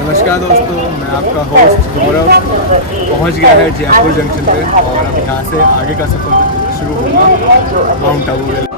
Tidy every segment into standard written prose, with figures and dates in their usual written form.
नमस्कार दोस्तों, मैं आपका होस्ट गौरव पहुंच गया है जयपुर जंक्शन पे और अब यहाँ से आगे का सफ़र शुरू होगा माउंट आबू में।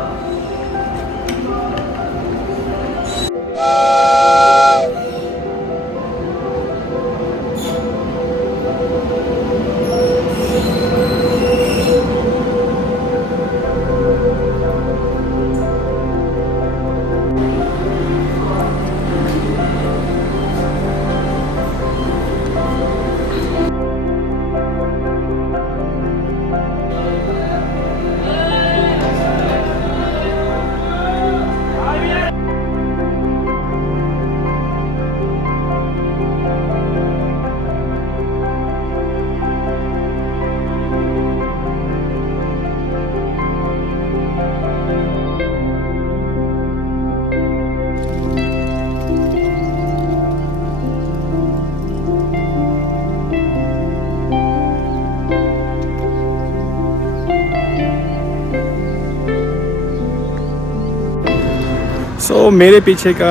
मेरे पीछे का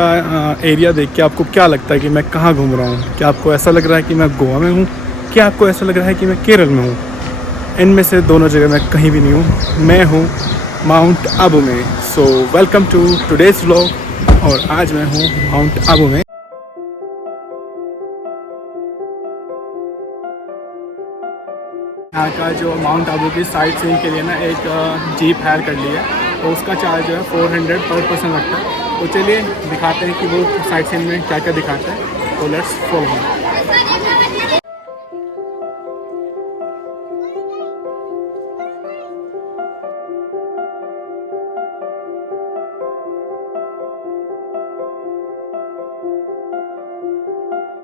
एरिया देख के आपको क्या लगता है कि मैं कहाँ घूम रहा हूँ? क्या आपको ऐसा लग रहा है कि मैं गोवा में हूँ? क्या आपको ऐसा लग रहा है कि मैं केरल में हूँ? इनमें से दोनों जगह मैं कहीं भी नहीं हूँ, मैं हूँ माउंट आबू में। So welcome to today's vlog और आज मैं हूँ माउंट आबू में। यहाँ का जो माउंट आबू की साइट सीइंग के लिए ना एक जीप हायर कर ली है, तो उसका चार्ज जो है 400 पर पर्सन लगता है। तो चलिए दिखाते हैं कि वो साइट सीइंग में क्या क्या दिखाता है। तो लेट्स फॉलो।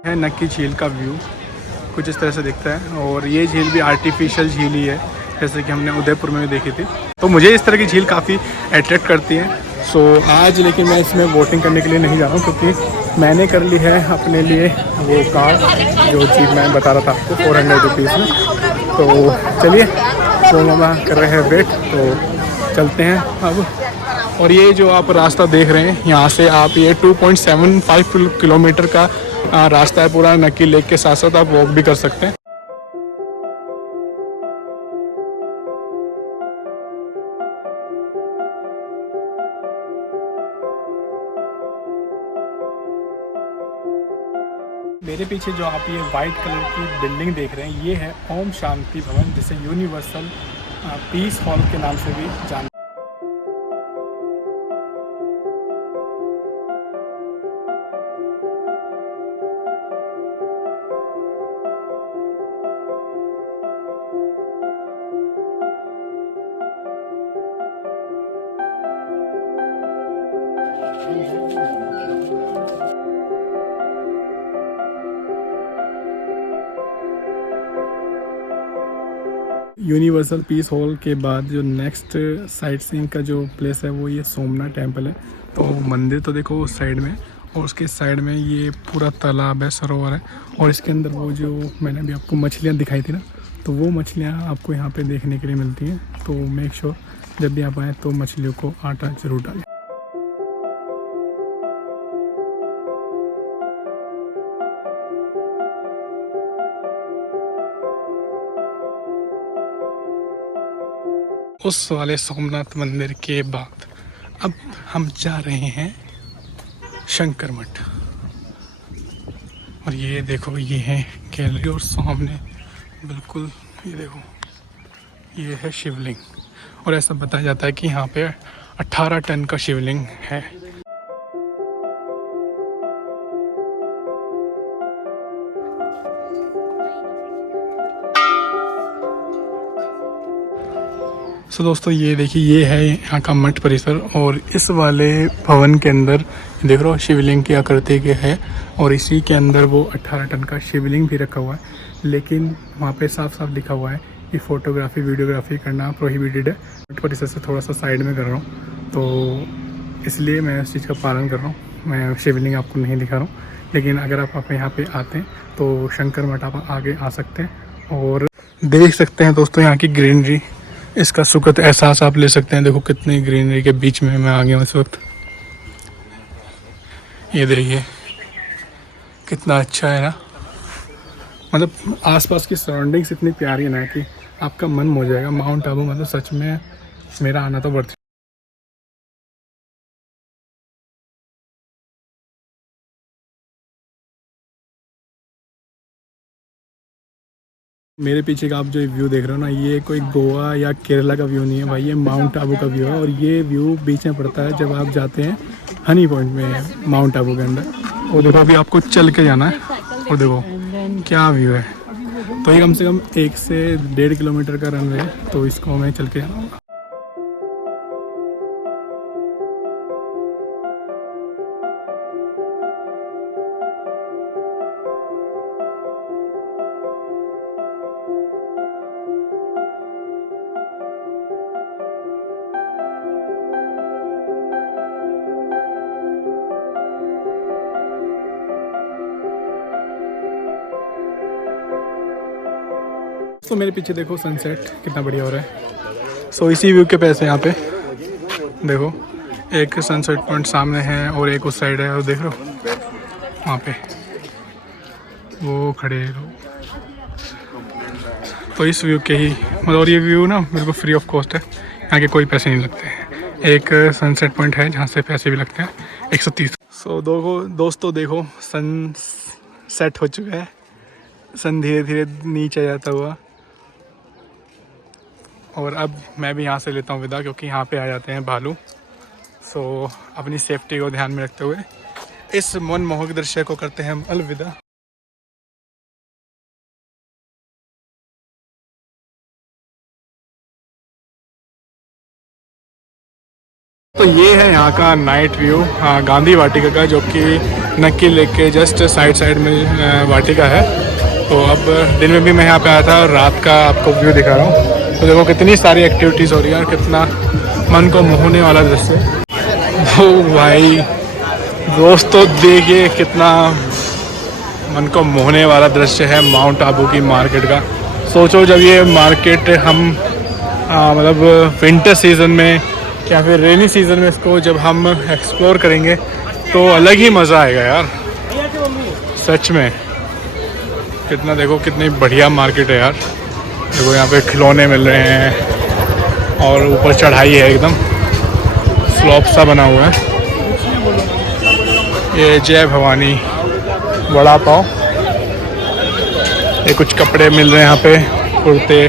है नक्की झील का व्यू कुछ इस तरह से दिखता है और ये झील भी आर्टिफिशियल झील ही है, जैसे कि हमने उदयपुर में भी देखी थी। तो मुझे इस तरह की झील काफ़ी अट्रैक्ट करती है। सो आज लेकिन मैं इसमें बोटिंग करने के लिए नहीं जा रहा हूँ, क्योंकि मैंने कर ली है अपने लिए वो कार जो चीज़ मैं बता रहा था आपको 400 रुपीज़ में। तो चलिए, तो मामा कर रहे हैं वेट, तो चलते हैं अब। और ये जो आप रास्ता देख रहे हैं यहाँ से, आप ये 2.75 किलोमीटर का रास्ता है पूरा नक्की लेक के साथ साथ आप वॉक भी कर सकते हैं। मेरे पीछे जो आप ये वाइट कलर की बिल्डिंग देख रहे हैं, ये है ओम शांति भवन, जिसे यूनिवर्सल पीस हॉल के नाम से भी जाना। यूनिवर्सल पीस हॉल के बाद जो नेक्स्ट साइट सीइंग का जो प्लेस है वो ये सोमनाथ टेम्पल है। तो मंदिर तो देखो उस साइड में, और उसके साइड में ये पूरा तालाब है, सरोवर है, और इसके अंदर वो जो मैंने अभी आपको मछलियाँ दिखाई थी ना, तो वो मछलियाँ आपको यहाँ पे देखने के लिए मिलती हैं। तो मेक श्योर जब भी आप आएँ तो मछलियों को आटा ज़रूर डालें। उस वाले सोमनाथ मंदिर के बाद अब हम जा रहे हैं शंकर मठ। और ये देखो, ये है गैलरी और सामने बिल्कुल ये देखो, ये है शिवलिंग। और ऐसा बताया जाता है कि यहाँ पे 18 टन का शिवलिंग है। सो दोस्तों, ये देखिए, ये है यहाँ का मठ परिसर, और इस वाले भवन के अंदर देख रहे हो शिवलिंग की आकृति के है, और इसी के अंदर वो 18 टन का शिवलिंग भी रखा हुआ है। लेकिन वहाँ पे साफ साफ लिखा हुआ है कि फ़ोटोग्राफी वीडियोग्राफी करना प्रोहिबिटेड है। मठ परिसर से थोड़ा सा साइड में कर रहा हूँ, तो इसलिए मैं इस चीज़ का पालन कर रहा हूँ। मैं शिवलिंग आपको नहीं दिखा रहा हूँ, लेकिन अगर आप यहाँ पे आते हैं तो शंकर मठ आप आगे आ सकते हैं और देख सकते हैं दोस्तों यहाँ की ग्रीनरी। इसका सुखद एहसास आप ले सकते हैं। देखो कितनी ग्रीनरी के बीच में मैं आ गया हूँ इस वक्त। ये देखिए कितना अच्छा है ना, मतलब आसपास की सराउंडिंग्स इतनी प्यारी है ना कि आपका मन हो जाएगा। माउंट आबू मतलब सच में मेरा आना तो बढ़ता। मेरे पीछे का आप जो व्यू देख रहे हो ना, ये कोई गोवा या केरला का व्यू नहीं है भाई, ये माउंट आबू का व्यू है। और ये व्यू बीच में पड़ता है जब आप जाते हैं हनी पॉइंट में माउंट आबू के अंदर। और देखो अभी आपको चल के जाना है और देखो क्या व्यू है। तो ये कम से कम 1 से 1.5 किलोमीटर का रन है, तो इसको हमें चल के जाना होगा। तो मेरे पीछे देखो सनसेट कितना बढ़िया हो रहा है। सो इसी व्यू के पैसे यहाँ पे देखो, एक सनसेट पॉइंट सामने है और एक उस साइड है, और देख रहे हो वहाँ पे वो खड़े हैं लोग। तो इस व्यू के ही मतलब, और ये व्यू ना बिल्कुल फ्री ऑफ कॉस्ट है, यहाँ के कोई पैसे नहीं लगते हैं। एक सनसेट पॉइंट है जहाँ से पैसे भी लगते हैं 130। सो दोस्तों देखो सन सेट हो चुका है, सन धीरे धीरे नीचे जाता हुआ। और अब मैं भी यहाँ से लेता हूँ विदा, क्योंकि यहाँ पे आ जाते हैं भालू। सो अपनी सेफ्टी को ध्यान में रखते हुए इस मनमोहक दृश्य को करते हैं हम अलविदा। तो ये है यहाँ का नाइट व्यू गांधी वाटिका का, जो कि नक्की लेक के जस्ट साइड में वाटिका है। तो अब दिन में भी मैं यहाँ पे आया था, और रात का आपको व्यू दिखा रहा हूँ। तो देखो कितनी सारी एक्टिविटीज़ हो रही है और कितना मन को मोहने वाला दृश्य। ओ भाई दोस्तों देखिए कितना मन को मोहने वाला दृश्य है माउंट आबू की मार्केट का। सोचो जब ये मार्केट हम मतलब विंटर सीज़न में या फिर रेनी सीज़न में इसको जब हम एक्सप्लोर करेंगे तो अलग ही मज़ा आएगा यार, सच में। कितना देखो कितनी बढ़िया मार्केट है यार। देखो यहाँ पे खिलौने मिल रहे हैं और ऊपर चढ़ाई है, एकदम स्लॉप सा बना हुआ है। ये जय भवानी वड़ा पाव, ये कुछ कपड़े मिल रहे हैं यहाँ पे, कुर्ते।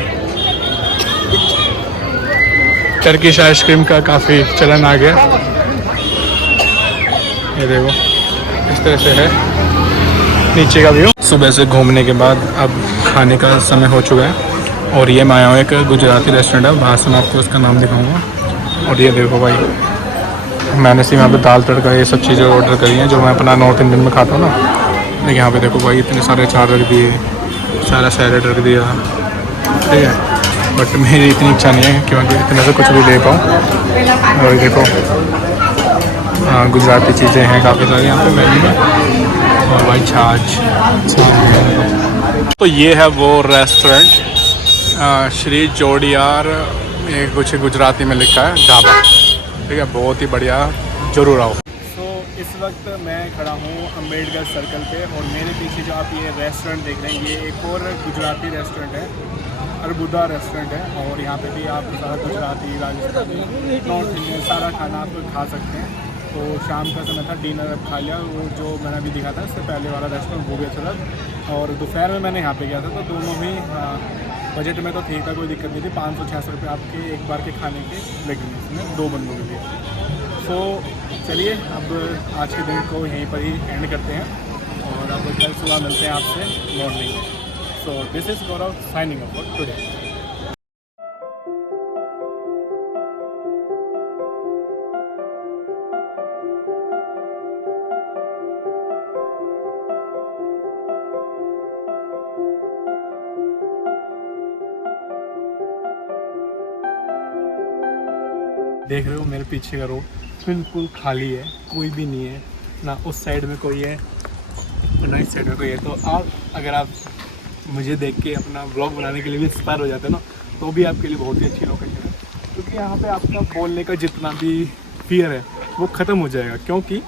टर्किश आइसक्रीम का काफ़ी चलन आ गया। ये देखो इस तरह से है नीचे का व्यू। सुबह से घूमने के बाद अब खाने का समय हो चुका है, और ये मैं आया हूँ एक गुजराती रेस्टोरेंट है, वहाँ से मैं आपको उसका नाम दिखाऊंगा। और ये देखो भाई, मैंने सिर्फ यहाँ पे दाल तड़का ये सब चीज़ें ऑर्डर करी हैं जो मैं अपना नॉर्थ इंडियन में खाता हूँ ना। लेकिन यहाँ पे देखो भाई इतने सारे अचार रख दिए, सारा सैलेड रख दिया, ठीक है। बट मेरी इतनी इच्छा नहीं है क्योंकि इतने से कुछ भी ले पाऊँ। और देखो गुजराती चीज़ें हैं काफ़ी सारी यहाँ पे मेन्यू में। और भाई छाछ। तो ये है वो रेस्टोरेंट श्री जोड़ियार, ये कुछ गुजराती में लिखा है ढाबा, ठीक है। बहुत ही बढ़िया, ज़रूर आओ। तो इस वक्त मैं खड़ा हूँ अम्बेडकर सर्कल पे, और मेरे पीछे जो आप ये रेस्टोरेंट देख रहे हैं ये एक और गुजराती रेस्टोरेंट है, अरबुदा रेस्टोरेंट है। और यहाँ पे भी आप सारा गुजराती, राजस्थानी, नॉर्थ इंडियन सारा खाना आप खा सकते हैं। तो शाम का समय था, डिनर अब खा लिया। वो जो मैंने अभी दिखा था इससे पहले वाला रेस्टोरेंट वो भी अच्छा था। और दोपहर में मैंने यहाँ पे गया था, तो दोनों भी बजट में तो ठीक था, कोई दिक्कत नहीं थी। 500-600 रुपये आपके एक बार के खाने के लगेंगे इसमें 2 बंदों के लिए। सो चलिए अब आज के दिन को यहीं पर ही एंड करते हैं, और अब कल सुबह मिलते हैं आपसे मॉर्निंग में। So this is Gaurav signing off for today. देख रहे हो मेरे पीछे का रोड बिल्कुल खाली है, कोई भी नहीं है, ना उस साइड में कोई है ना इस साइड में कोई है। तो अगर आप मुझे देख के अपना ब्लॉग बनाने के लिए भी इंस्पायर हो जाते हैं ना, तो भी आपके लिए बहुत ही अच्छी लोकेशन है। क्योंकि यहाँ पे आपका बोलने का जितना भी फियर है वो ख़त्म हो जाएगा, क्योंकि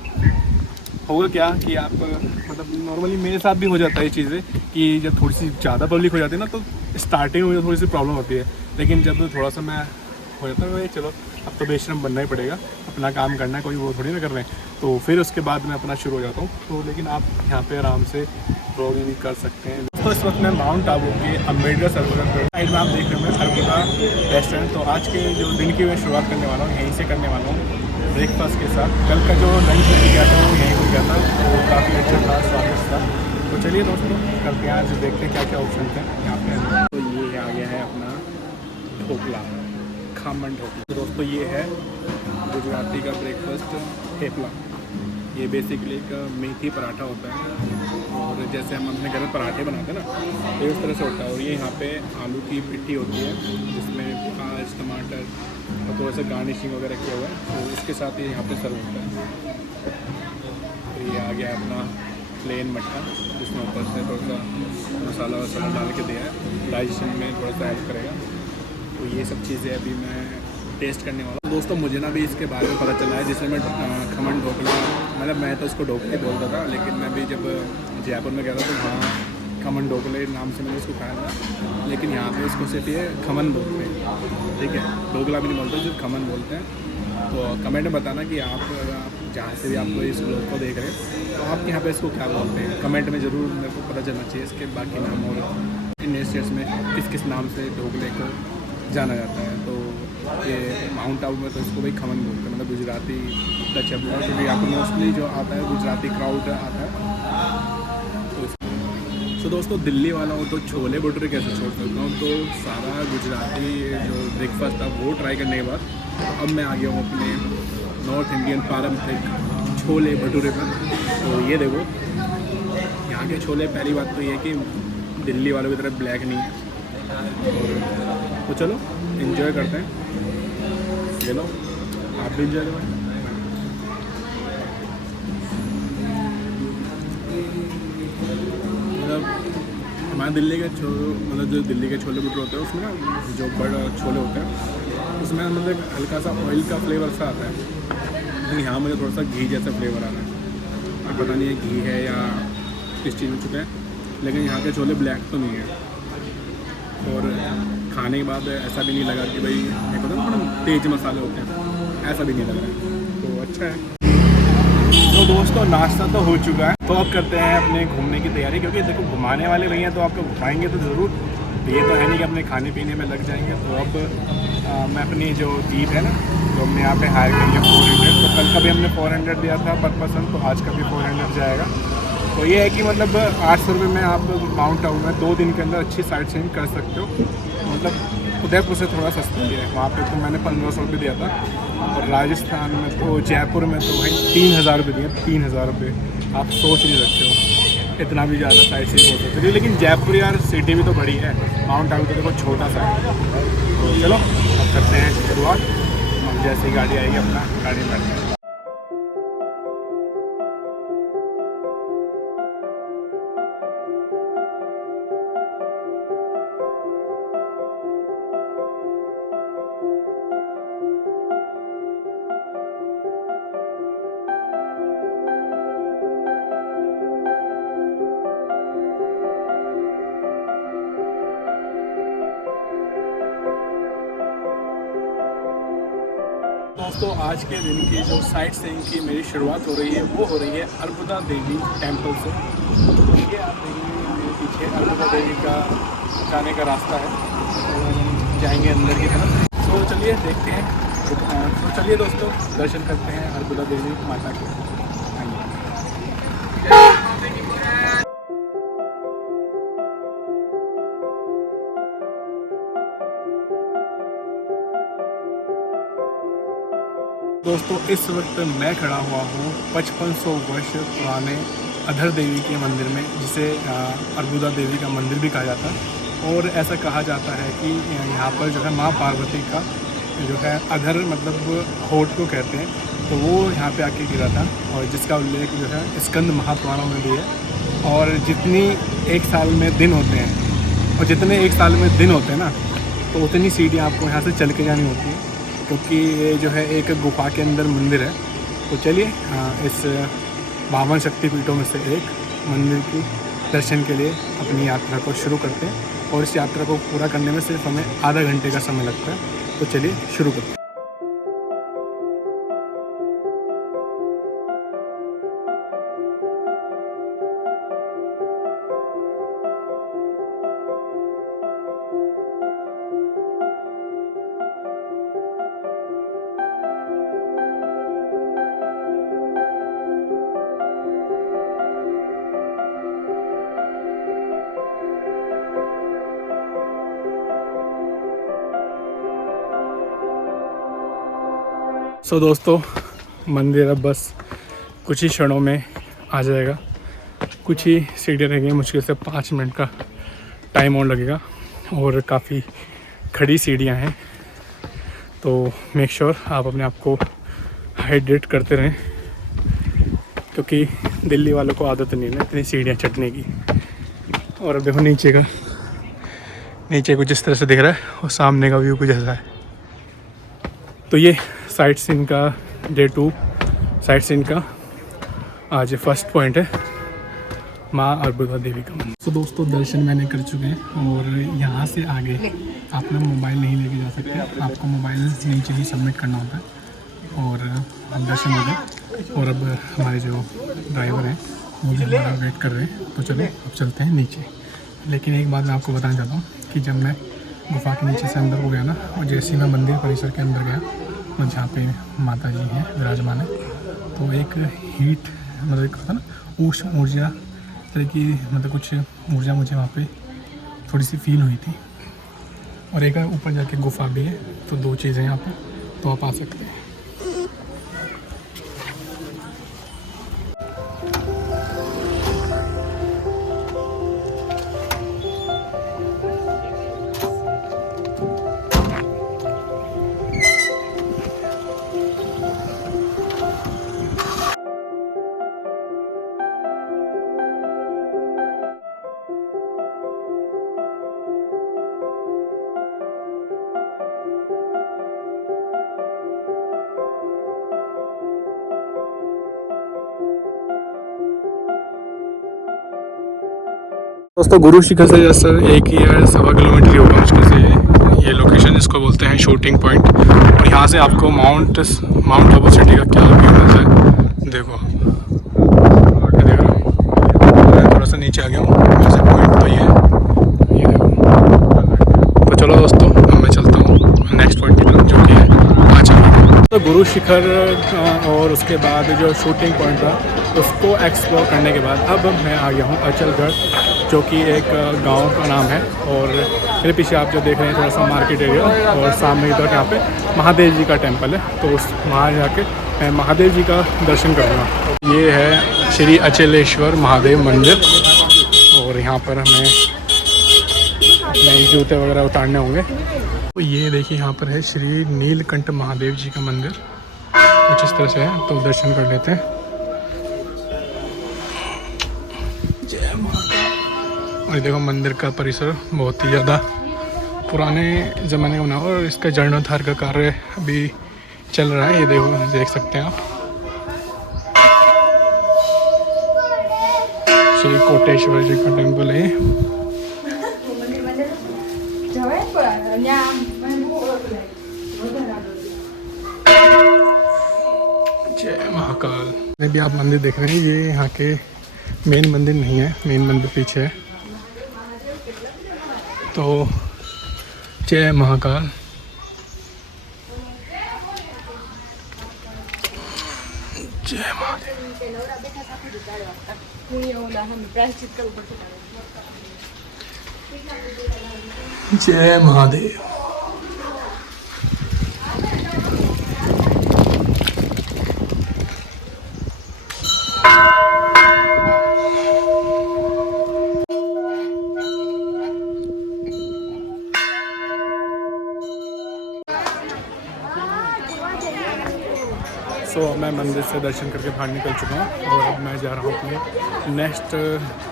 होगा क्या कि आप मतलब नॉर्मली मेरे साथ भी हो जाता है ये चीज़ें कि जब थोड़ी सी ज़्यादा पब्लिक हो जाती है ना तो स्टार्टिंग में थोड़ी सी प्रॉब्लम होती है, लेकिन जब थोड़ा सा मैं हो जाता है चलो अब तो बेशरम बनना ही पड़ेगा, अपना काम करना है, कोई वो थोड़ी ना कर रहे हैं, तो फिर उसके बाद मैं अपना शुरू हो जाता हूँ। तो लेकिन आप यहाँ पे आराम से ब्लॉगिंग भी कर सकते हैं। तो इस वक्त मैं माउंट आबू के अम्बेडकर सर्कल साइड में आप देख रहे हैं अरबुदा रेस्टोरेंट। तो आज के जो दिन की मैं शुरुआत करने वाला हूँ यहीं से करने वाला हूँ ब्रेकफास्ट के साथ। कल का जो लंच लेके गया था वो यहीं पर गया था, वो काफ़ी अच्छा था, स्वादिष्ट था। तो चलिए दोस्तों करते हैं, आज देखते हैं क्या क्या ऑप्शन थे यहाँ पे। तो ये आ गया है अपना ढोकला, खमन ढोकला। तो दोस्तों ये है गुजराती का ब्रेकफास्ट थेपला। ये बेसिकली एक मेथी पराठा होता है, और जैसे हम अपने घर में पराठे बनाते हैं ना तो इस तरह से होता है। और ये यहाँ पे आलू की पिट्ठी होती है जिसमें प्याज टमाटर और थोड़ा सा गार्निशिंग वगैरह किया हुआ है, तो इसके साथ ये यहाँ पे सर्व होता है। तो ये आ गया अपना प्लेन मटन जिसमें ऊपर से थोड़ा सा मसाला वसाला डाल के दिया है, डाइजेशन में थोड़ा सा हेल्प करेगा। तो ये सब चीज़ें अभी मैं टेस्ट करने वाला हूँ। दोस्तों मुझे ना भी इसके बारे में पता चला है, जिसमें मैं खमन ढोकला, मतलब मैं तो उसको ढोकले बोलता था, लेकिन मैं भी जब जयपुर में गया था तो वहाँ खमन ढोकले नाम से मैंने उसको खाया था, लेकिन यहाँ पे इसको सिर्फ ये खमन बोलते हैं, ठीक है, ढोकला भी नहीं बोलते, सिर्फ खमन बोलते हैं। तो कमेंट में बताना कि आप जहाँ से भी आप लोग इस ब्लॉग को देख रहे हैं तो आप यहाँ पे इसको क्या बोलते हैं, कमेंट में ज़रूर मेरे को पता चलना चाहिए। इसके बाकी नाम और इंडियन स्टेट्स में किस किस नाम से ढोकले को जाना जाता है। तो ये माउंट आबू में तो इसको भाई खमन बोलते हैं, मतलब गुजराती टच है, क्योंकि यहाँ पर मोस्टली जो आता है गुजराती क्राउड आता है। तो दोस्तों दिल्ली वाला हो तो छोले भटूरे कैसे छोड़ सकता हूँ, तो सारा गुजराती जो ब्रेकफास्ट था वो ट्राई करने के बाद अब मैं आ गया हूँ अपने नॉर्थ इंडियन पारंपरिक छोले भटूरे पर। तो ये देखो यहाँ के छोले, पहली बात तो ये कि दिल्ली वालों की तरह ब्लैक नहीं है। और तो चलो एंजॉय करते हैं, चलो आप भी एंजॉय करें। हमारे दिल्ली के मतलब जो दिल्ली के छोले भटूरे होते हैं उसमें ना जो बड़े छोले होते हैं उसमें मतलब हल्का सा ऑयल का फ्लेवर सा आता है, लेकिन यहाँ मुझे थोड़ा सा घी जैसा फ्लेवर आ रहा है। अब पता नहीं है घी है या किस चीज़ में चुका है, लेकिन यहाँ के छोले ब्लैक तो नहीं है। और खाने के बाद ऐसा भी नहीं लगा कि भाई एक होता है ना तेज मसाले होते हैं, ऐसा भी नहीं लग रहा है, तो अच्छा है। तो दोस्तों नाश्ता तो हो चुका है, तो अब करते हैं अपने घूमने की तैयारी, क्योंकि देखो घुमाने वाले भैया तो आपको घुमाएंगे तो ज़रूर, ये तो है नहीं कि अपने खाने पीने में लग जाएंगे। तो अब मैं अपनी जो जीप है ना जो हमने यहाँ पे हायर करी है 400, तो कल का भी हमने 400 दिया था पर पर्सन, तो आज का भी 400 जाएगा। तो ये है कि मतलब 800 रुपये में आप माउंट आबू में 2 दिन के अंदर अच्छी साइट सीइंग कर सकते हो। मतलब उदयपुर से थोड़ा सस्ता ही है, वहाँ पे तो मैंने 1500 रुपये दिया था, और राजस्थान में तो जयपुर में तो भाई 3000 रुपये दिए, 3000 रुपये आप सोच नहीं सकते हो, इतना भी ज़्यादा साइट सीइंग हो सकती है। लेकिन जयपुर यार सिटी भी तो बड़ी है, माउंट आबू तो देखो छोटा सा है। तो चलो अब करते हैं शुरुआत, जैसे ही गाड़ी आएगी अपना गाड़ी में बैठते हैं। दोस्तों आज के दिन की जो साइट सीइंग की मेरी शुरुआत हो रही है वो हो रही है अरबुदा देवी टेंपल से। ये आप देखेंगे मेरे पीछे अरबुदा देवी का जाने का रास्ता है, तो हम जाएंगे अंदर की तरफ। तो चलिए देखते हैं, तो चलिए दोस्तों दर्शन करते हैं अरबुदा देवी माता के। दोस्तों इस वक्त मैं खड़ा हुआ हूँ 5500 वर्ष पुराने अधर देवी के मंदिर में, जिसे अरबुदा देवी का मंदिर भी कहा जाता है। और ऐसा कहा जाता है कि यहाँ पर जो है माँ पार्वती का जो है अधर मतलब होठ को कहते हैं, तो वो यहाँ पे आके गिरा था, और जिसका उल्लेख जो है स्कंद महापुराणों में भी है। और जितनी एक साल में दिन होते हैं, और जितने एक साल में दिन होते हैं ना, तो उतनी सीढ़ियाँ आपको यहाँ से चल के जानी होती है, क्योंकि ये जो है एक गुफा के अंदर मंदिर है। तो चलिए इस 52 शक्तिपीठों में से एक मंदिर की दर्शन के लिए अपनी यात्रा को शुरू करते हैं। और इस यात्रा को पूरा करने में सिर्फ हमें आधा घंटे का समय लगता है। तो चलिए शुरू करते हैं। सो दोस्तों, मंदिर अब बस कुछ ही क्षणों में आ जाएगा। कुछ ही सीढ़ियाँ रह गई, मुश्किल से 5 मिनट का टाइम और लगेगा और काफ़ी खड़ी सीढ़ियाँ हैं। तो मेक श्योर आप अपने आप को हाइड्रेट करते रहें, क्योंकि दिल्ली वालों को आदत नहीं है ना इतनी सीढ़ियाँ चढ़ने की। और अब देखो नीचे कुछ इस तरह से दिख रहा है और सामने का व्यू कुछ ऐसा है। तो ये साइट सीन का डे 2 साइट सीन का आज फर्स्ट पॉइंट है, माँ अर्बुदा देवी का मंदिर। तो दोस्तों, दर्शन मैंने कर चुके हैं और यहाँ से आगे आप लोग मोबाइल नहीं लेके जा सकते, आपको मोबाइल नीचे ही सबमिट करना होता है। और हम दर्शन हो गए और अब हमारे जो ड्राइवर हैं वो भी हमारा वेट कर रहे हैं। तो चलो अब चलते हैं नीचे। लेकिन एक बात मैं आपको बताना चाहता हूँ कि जब मैं गुफा के नीचे से अंदर हो गया ना, और जैसे मैं मंदिर परिसर के अंदर गया और जहाँ पे माता जी हैं विराजमान है, तो एक हीट मतलब एक होता ना ऊष्म ऊर्जा तरह की, मतलब कुछ ऊर्जा मुझे वहाँ पे थोड़ी सी फील हुई थी। और एक ऊपर जाके गुफा भी है, तो 2 चीज़ें यहाँ पे, तो आप आ सकते हैं। दोस्तों, गुरु शिखर से जैसे 1 या 1.25 किलोमीटर ही होगा मुश्किल से ये लोकेशन, जिसको बोलते हैं शूटिंग पॉइंट। और यहाँ से आपको माउंट आबू सिटी का क्या व्यू मिलता है देखो। आगे देख रहा हूँ, मैं थोड़ा सा नीचे आ गया हूँ वैसे पॉइंट तो ये देखो। तो चलो दोस्तों, अब मैं चलता हूँ नेक्स्ट पॉइंट की तरफ, जो कि है आचल। तो गुरु शिखर और उसके बाद जो शूटिंग पॉइंट था उसको एक्सप्लोर करने के बाद अब मैं आ गया हूँ अचलगढ़, जो कि एक गांव का नाम है। और मेरे पीछे आप जो देख रहे हैं थोड़ा सा मार्केट एरिया, और सामने की तरफ यहाँ पे महादेव जी का टेंपल है। तो उस वहाँ जाके मैं महादेव जी का दर्शन करूँगा। ये है श्री अचलेश्वर महादेव मंदिर, और यहाँ पर हमें अपने जूते वगैरह उतारने होंगे। तो ये देखिए, यहाँ पर है श्री नीलकंठ महादेव जी का मंदिर, कुछ इस तरह से है। तो दर्शन कर लेते हैं। और देखो, मंदिर का परिसर बहुत ही ज़्यादा पुराने ज़माने का बना हुआ, और इसका जीर्णोद्धार का कार्य अभी चल रहा है। ये देखो, देख सकते हैं आप। श्री कोटेश्वर जी का टेम्पल है। जय महाकाल। भी आप मंदिर देख रहे हैं, ये यहाँ के मेन मंदिर नहीं है, मेन मंदिर पीछे है। तो जय महाकाल। जय महादेव। जय महादेव। सो मैं मंदिर से दर्शन करके बाहर निकल चुका हूँ, और अब मैं जा रहा हूँ अपने नेक्स्ट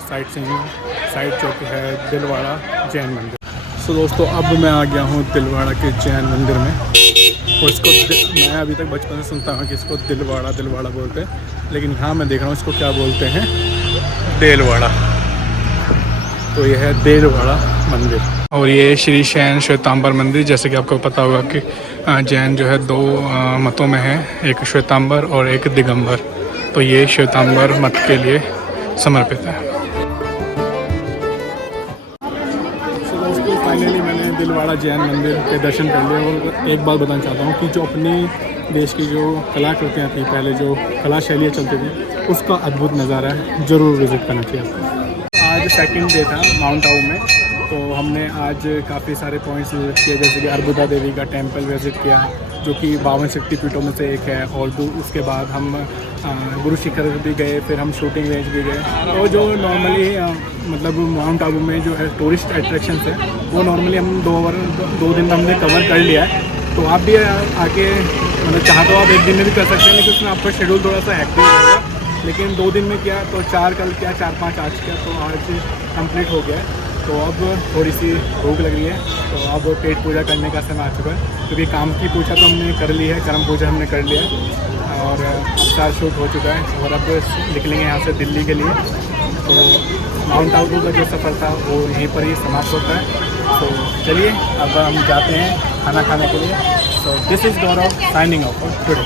साइट जो कि है दिलवाड़ा जैन मंदिर। सो दोस्तों, अब मैं आ गया हूँ दिलवाड़ा के जैन मंदिर में, और इसको मैं अभी तक बचपन से सुनता हूँ कि इसको दिलवाड़ा दिलवाड़ा बोलते हैं, लेकिन यहाँ मैं देख रहा हूँ इसको क्या बोलते हैं, देलवाड़ा। तो ये है देलवाड़ा मंदिर। और ये श्री शैन श्वेतांबर मंदिर, जैसे कि आपको पता होगा कि जैन जो है 2 मतों में है, एक श्वेतांबर और एक दिगंबर। तो ये श्वेतांबर मत के लिए समर्पित है। दोस्तों फाइनली मैंने दिलवाड़ा जैन मंदिर के दर्शन कर लिए। और एक बात बताना चाहता हूँ कि जो अपने देश की जो कलाकृतियाँ थी, पहले जो कला शैलियाँ चलती थी, उसका अद्भुत नज़ारा है, ज़रूर विज़िट करना चाहिए आपको। आज सेकंड डे था माउंट आबू में, तो हमने आज काफ़ी सारे पॉइंट्स विज़िट किए, जैसे कि अर्बुदा देवी का टेम्पल विज़िट किया, जो कि 52 शक्तिपीठों में से एक है। और उसके बाद हम गुरु शिखर भी गए, फिर हम शूटिंग रेंज भी गए। तो जो नॉर्मली मतलब माउंट आबू में जो है टूरिस्ट अट्रैक्शंस है, वो नॉर्मली हम 2 दिन में हमने कवर कर लिया है। तो आप भी आके मतलब चाह तो आप 1 दिन में भी कर सकते हैं, लेकिन उसमें आपका शेड्यूल थोड़ा सा हेक्टिक रहेगा। लेकिन 2 दिन में किया तो 4 कल किया, 4-5 आज किया, तो आज कंप्लीट हो गया है। तो अब थोड़ी सी भूख लग रही है, तो अब पेट पूजा करने का समय आ चुका है, क्योंकि काम की पूजा तो हमने कर ली है, कर्म पूजा हमने कर लिया है, और अब सारा शूट हो चुका है। और अब निकलेंगे यहाँ से दिल्ली के लिए। तो माउंट आबू का जो सफ़र था वो यहीं पर ही समाप्त होता है। तो चलिए अब हम जाते हैं खाना खाने के लिए। So this is Gaurav signing off today.